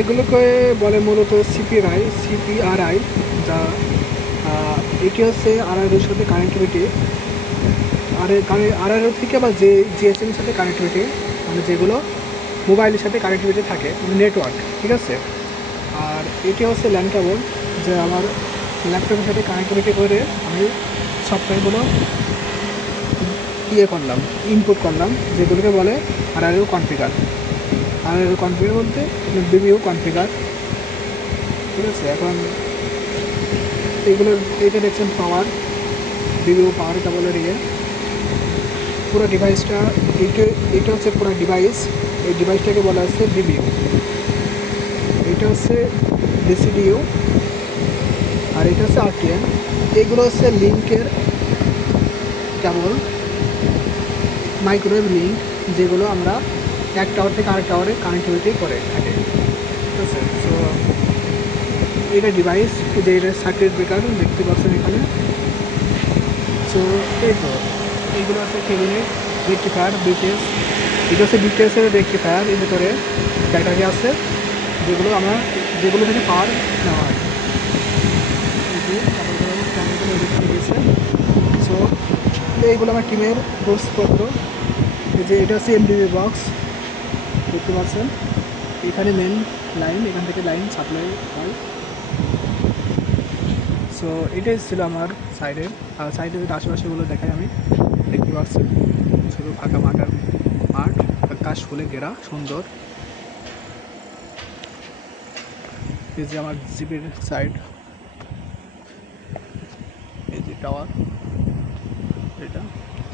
এগুলোকে বলে মূলত সিপিআরআই, যা এটি হচ্ছে আরআইএর সাথে কানেক্টিভিটি। আরআইএর থেকে বা জিএসএমের সাথে কানেক্টিভিটি, মানে যেগুলো মোবাইলের সাথে কানেক্টিভিটি থাকে, মানে নেটওয়ার্ক, ঠিক আছে। আর এটি হচ্ছে ল্যান কেবল, যে আমার ল্যাপটপের সাথে কানেক্টিভিটি করে আমি সফটওয়্যারগুলো করলাম, ইনপুট করলাম, যেগুলোকে বলে আরআইএল কনফিগার। আরআইএল কনফিগার বলতে বিবিইউ কনফিগার, ঠিক আছে। এখন এইগুলোর এইটা দেখছেন পাওয়ার, বিবিইউ পাওয়ার কেবলের পুরো ডিভাইসটা, এটা হচ্ছে পুরো ডিভাইস। এই ডিভাইসটাকে বলা হচ্ছে বিবিইউ। এটা হচ্ছে ডিসিডিইউ, আর এটা হচ্ছে আরটিএন। এগুলো হচ্ছে লিঙ্কের কেবল, মাইক্রোওয়েভ লিঙ্ক, যেগুলো আমরা এক টাওয়ার থেকে আরেক টাওয়ারে কানেক্টিভিটি করে থাকে, ঠিক আছে। সো এটা ডিভাইস, যে এটা সার্কিট ব্রেকার দেখতে পাচ্ছেন এখানে। সো এই তো এইগুলো আছে কেবিনেট, রেক্টিফায়ার, বিটিএস। এটা হচ্ছে বিটিএসের রেক্টিফায়ার, এর ভিতরে ব্যাটারি আছে, যেগুলো থেকে পাওয়ার নেওয়া হয়। দিয়েছে। সো এইগুলো আমার টিমের কোর্সপত্র। এই যে এটা হচ্ছে এমডিবি বক্স, দেখতে পাচ্ছেন। এখানে মেন লাইন, এখান থেকে লাইন সাপ্লাই হয়। সো এটাই ছিল আমার সাইডের। আর সাইডের আশেপাশেগুলো দেখাই আমি, দেখতে পাচ্ছেন শুধু ফাঁকা মাঠ, আকাশ ফুলে ঘেরা সুন্দর। এই যে আমার জিপের সাইড, এই যে টাওয়ার এটা।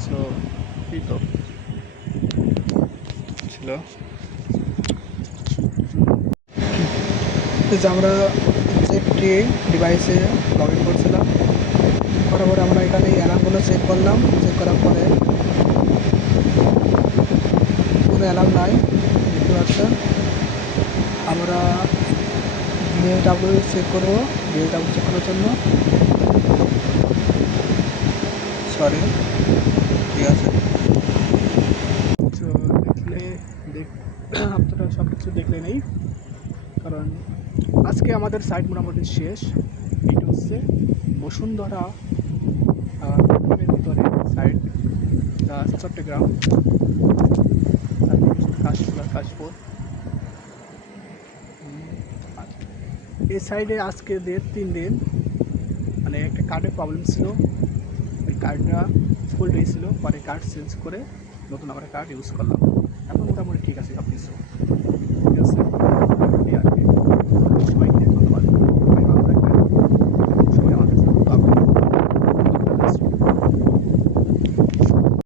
সো এই তো ছিল যে আমরা সেফটি ডিভাইসে লগ ইন করছিলাম, করার পরে আমরা এখানে অ্যালার্মগুলো চেক করলাম। চেক করার পরে কোনো অ্যালার্ম নাই, দেখতে পাচ্ছেন। আমরা ডিএলডাব্লিউ চেক করবো, ডিএলডাব্লিউ চেক করার জন্য, সরি, ঠিক আছে। তো আপনারা সব কিছু দেখলে নেই, কারণ আজকে আমাদের সাইট মোটামুটি শেষ। এটা হচ্ছে বসুন্ধরা ভিতরে সাইট, চট্টগ্রাম, কাশপুর। এই সাইডে আজকে 3 দিন মানে একটা কার্ডের প্রবলেম ছিল, ওই কার্ডটা ফুল হয়েছিল, পরে কার্ড চেঞ্জ করে নতুন আবার কার্ড ইউজ করলাম। এখন মোটামুটি ঠিক আছে সব কিছু।